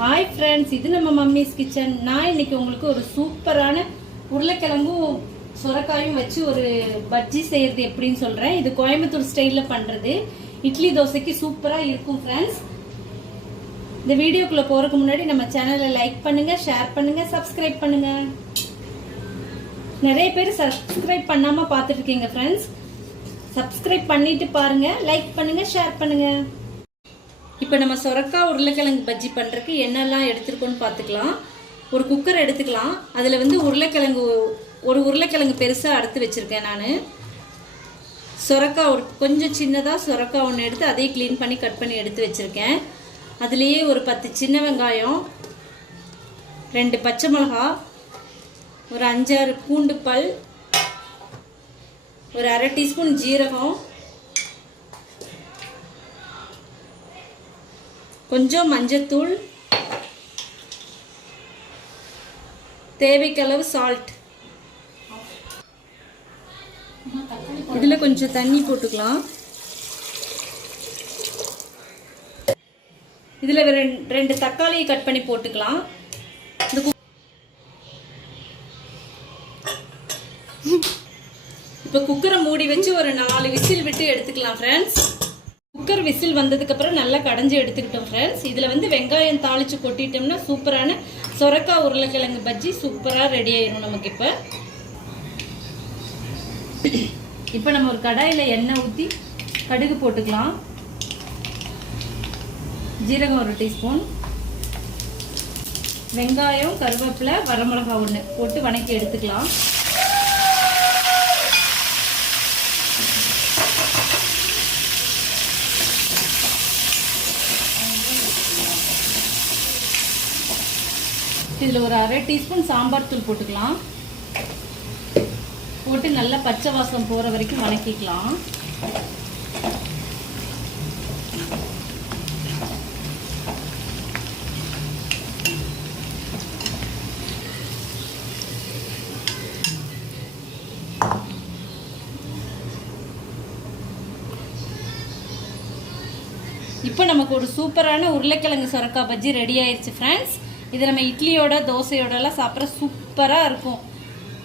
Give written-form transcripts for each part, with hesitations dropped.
Hi friends, இது நம்ம mummy's kitchen. நான் இன்னைக்கு உங்களுக்கு ஒரு சூப்பரான உருளைக்கிழங்கும் சுரக்காயும் வச்சு ஒரு பஜ்ஜி செய்யறது எப்படின்னு சொல்றேன். இது கோயம்புத்தூர் ஸ்டைல்ல பண்றது. இட்லி தோசைக்கு சூப்பரா இருக்கும் ஃப்ரெண்ட்ஸ். இந்த வீடியோக்குள்ள போறதுக்கு முன்னாடி நம்ம சேனலை லைக் பண்ணுங்க, ஷேர் பண்ணுங்க, சப்ஸ்கிரைப் பண்ணுங்க. நிறைய பேர் சப்ஸ்கிரைப் பண்ணாம பார்த்துட்டு இருக்கீங்க ஃப்ரெண்ட்ஸ். சப்ஸ்கிரைப் பண்ணிட்டு பாருங்க, லைக் பண்ணுங்க, ஷேர் பண்ணுங்க. இப்போ நம்ம சொரக்காய் உருளைக்கிழங்கு பஜ்ஜி பண்ணுறதுக்கு என்னெல்லாம் எடுத்துருக்கோன்னு பார்த்துக்கலாம். ஒரு குக்கர் எடுத்துக்கலாம். அதில் வந்து ஒரு உருளைக்கிழங்கு பெருசாக அறுத்து வச்சுருக்கேன். நான் சொரக்காய் கொஞ்சம் சின்னதாக சொரக்காய் ஒன்று எடுத்து அதையே க்ளீன் பண்ணி கட் பண்ணி எடுத்து வச்சுருக்கேன். அதுலேயே ஒரு 10 சின்ன வெங்காயம், 2 பச்சை மிளகா, ஒரு 5-6 பூண்டு பல், ஒரு அரை டீஸ்பூன் ஜீரகம், கொஞ்சம் மஞ்சத்தூள், தேவைக்களவு சால்ட். இதில் கொஞ்சம் தண்ணி போட்டுக்கலாம். இதில் 2 தக்காளியை கட் பண்ணி போட்டுக்கலாம். இப்போ குக்கரை மூடி வச்சு ஒரு 4 விசில் விட்டு எடுத்துக்கலாம் ஃப்ரெண்ட்ஸ். குக்கர் விசில் வந்ததுக்கு அப்புறம் நல்லா கடைஞ்சி எடுத்துக்கிட்டோம் ஃப்ரெண்ட்ஸ். இதில் வந்து வெங்காயம் தாளித்து கொட்டிட்டோம்னா சூப்பரான சொரக்காய் உருளைக்கிழங்கு பஜ்ஜி சூப்பராக ரெடி ஆயிடும் நமக்கு. இப்போ நம்ம ஒரு கடாயில் எண்ணெய் ஊற்றி கடுகு போட்டுக்கலாம். ஜீரகம் 1 டீஸ்பூன், வெங்காயம், கருவேப்பிலை, வரமிளகாய் 1 போட்டு வணக்கி எடுத்துக்கலாம். இதில் ஒரு அரை டீஸ்பூன் சாம்பார் தூள் போட்டுக்கலாம். போட்டு நல்லா பச்சை வாசம் போகிற வரைக்கும் வணக்கிக்கலாம். இப்போ நமக்கு ஒரு சூப்பரான உருளைக்கிழங்கு சொரக்காய் பஜ்ஜி ரெடி ஆயிடுச்சு ஃப்ரெண்ட்ஸ். இது நம்ம இட்லியோட தோசையோடலாம் சாப்பிட்ற சூப்பராக இருக்கும்.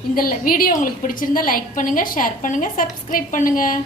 இந்த வீடியோ உங்களுக்கு பிடிச்சிருந்தா லைக் பண்ணுங்கள், ஷேர் பண்ணுங்கள், சப்ஸ்கிரைப் பண்ணுங்கள்.